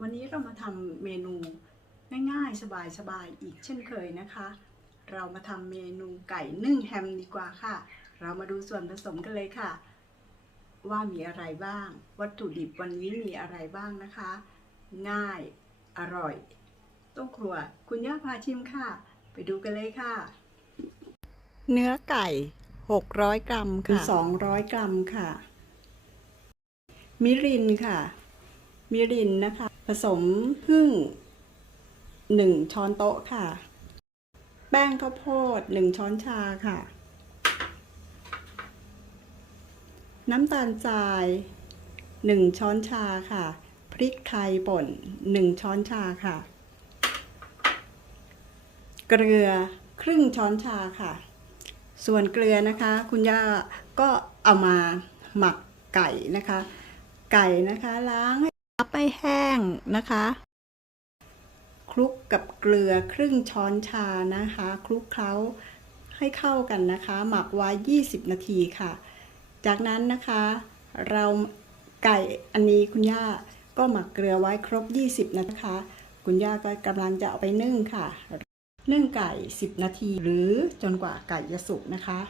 วันนี้เรามาทำเมนูง่ายๆ สบายๆ อีกเช่นเคยนะคะ เรามาทำเมนูไก่นึ่งแฮมดีกว่าค่ะ เรามาดูส่วนผสมกันเลยค่ะ ว่ามีอะไรบ้าง วัตถุดิบวันนี้มีอะไรบ้างนะคะ ง่ายอร่อยต้องครัว คุณย่าพาชิมค่ะ ไปดูกันเลยค่ะ เนื้อไก่ 600 กรัมคือค่ะ 200 กรัมค่ะ มิรินค่ะ มิรินนะคะ ผสมพึ่ง 1 ช้อนโต๊ะค่ะ แป้งข้าวโพด 1 ช้อนชาค่ะ น้ำตาลทราย 1 ช้อนชาค่ะ พริกไทยป่น 1 ช้อนชาค่ะ เกลือครึ่งช้อนชาค่ะ ส่วนเกลือนะคะ คุณย่าก็เอามาหมักไก่นะคะ ไก่นะคะล้างให้ แห้งนะคะ คลุกกับเกลือครึ่งช้อนชานะคะ คลุกเคล้าให้เข้ากันนะคะ หมักไว้ 20 นาทีค่ะ จากนั้นนะคะ เราไก่อันนี้คุณย่าก็หมักเกลือไว้ครบ 20 นะคะ คุณย่าก็กำลังจะเอาไปนึ่งค่ะ นึ่งไก่ 10 นาที หรือจนกว่าไก่จะสุกนะคะ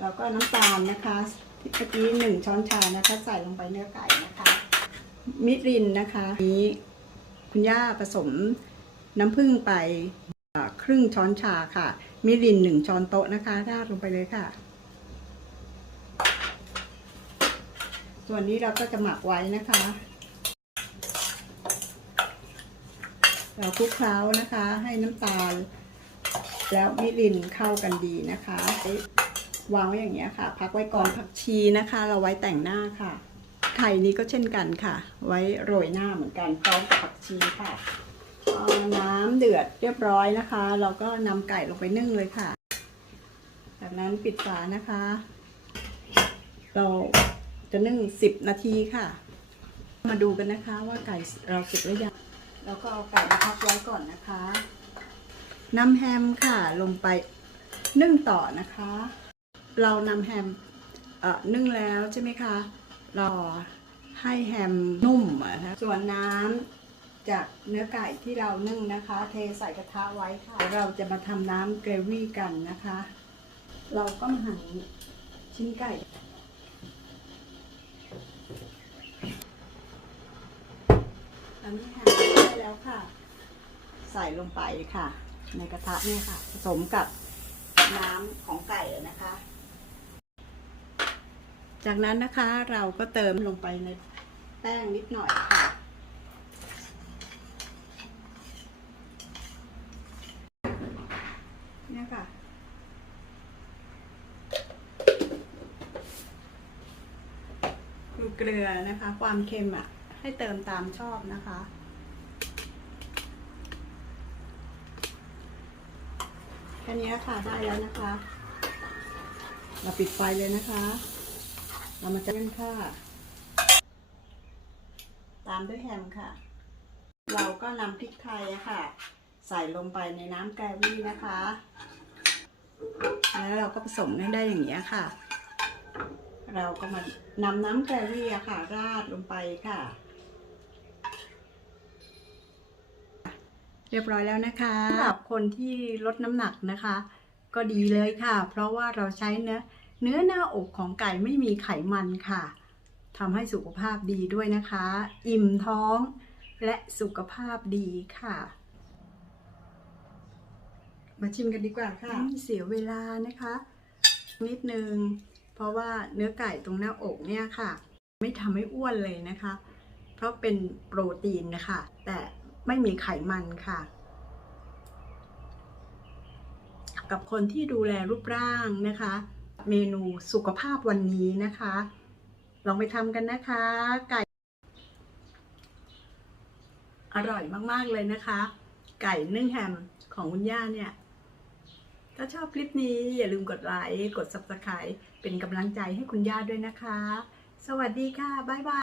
แล้วก็น้ำตาลนะคะ ที่เมื่อกี้หนึ่งช้อนชานะคะ ใส่ลงไปเนื้อไก่นะคะ มิรินนะคะ นี้คุณย่าผสมน้ำผึ้งไปครึ่งช้อนชาค่ะ มิรินหนึ่งช้อนโต๊ะนะคะ ราดลงไปเลยค่ะ ส่วนนี้เราก็จะหมักไว้นะคะ เราคลุกเคล้านะคะ ให้น้ำตาล แล้วมิรินเข้ากันดีนะคะ วางไว้อย่างเงี้ยค่ะ พักไว้ก่อนผักชีนะคะ เราไว้แต่งหน้าค่ะ ไข่นี้ก็เช่นกันค่ะ ไว้โรยหน้าเหมือนกันพร้อมกับผักชีค่ะน้ำเดือดเรียบร้อยนะคะ เราก็นำไก่ลงไปนึ่งเลยค่ะ จากนั้นปิดฝานะคะ เราจะนึ่ง10นาทีค่ะ มาดูกันนะคะว่าไก่เราสุกหรือยังแล้วก็เอาไก่มาพักไว้ก่อนนะคะนำแฮมค่ะลงไปนึ่งต่อนะคะ เรานำแฮมเอ่อนึ่งแล้วใช่ไหมคะรอให้แฮมนุ่มนะส่วนน้ำจากเนื้อไก่ที่เรานึ่งนะคะ เทใส่กระทะไว้ค่ะ เราจะมาทำน้ำเกรวี่กันนะคะ เราก็มาหั่นชิ้นไก่อันนี้หั่นได้แล้วค่ะ ใส่ลงไปค่ะ ในกระทะเนี่ยค่ะ ผสมกับน้ำของไก่นะคะ จากนั้นนะคะเราก็เติมลงไปในแป้งนิดหน่อยค่ะ เนี่ยค่ะ คือเกลือนะคะ ความเค็มอะ ให้เติมตามชอบนะคะแค่นี้ค่ะได้แล้วนะคะ เราปิดไฟเลยนะคะ เรามาจัดกันค่ะ ตามด้วยแฮมค่ะ เราก็นำพริกไทยอะค่ะ ใส่ลงไปในน้ำแกวี่นะคะ แล้วเราก็ผสมให้ได้อย่างนี้ยค่ะ เราก็มานำน้ำแกวี่อะค่ะ ราดลงไปค่ะ เรียบร้อยแล้วนะคะสำหรับคนที่ลดน้ำหนักนะคะ ก็ดีเลยค่ะ เพราะว่าเราใช้เนื้อ เนื้อหน้าอกของไก่ไม่มีไขมันค่ะทำให้สุขภาพดีด้วยนะคะ อิ่มท้องและสุขภาพดีค่ะ มาชิมกันดีกว่าค่ะไม่เสียเวลานะคะ นิดนึง เพราะว่าเนื้อไก่ตรงหน้าอกเนี่ยค่ะ ไม่ทำให้อ้วนเลยนะคะ เพราะเป็นโปรตีนนะคะ แต่ไม่มีไขมันค่ะกับคนที่ดูแลรูปร่างนะคะ เมนูสุขภาพวันนี้นะคะ ลองไปทำกันนะคะ ไก่ อร่อยมากๆเลยนะคะ ไก่นึ่งแฮมของคุณย่าเนี่ย ถ้าชอบคลิปนี้อย่าลืมกดไลค์ กด subscribe เป็นกำลังใจให้คุณย่าด้วยนะคะ สวัสดีค่ะ บ๊ายบาย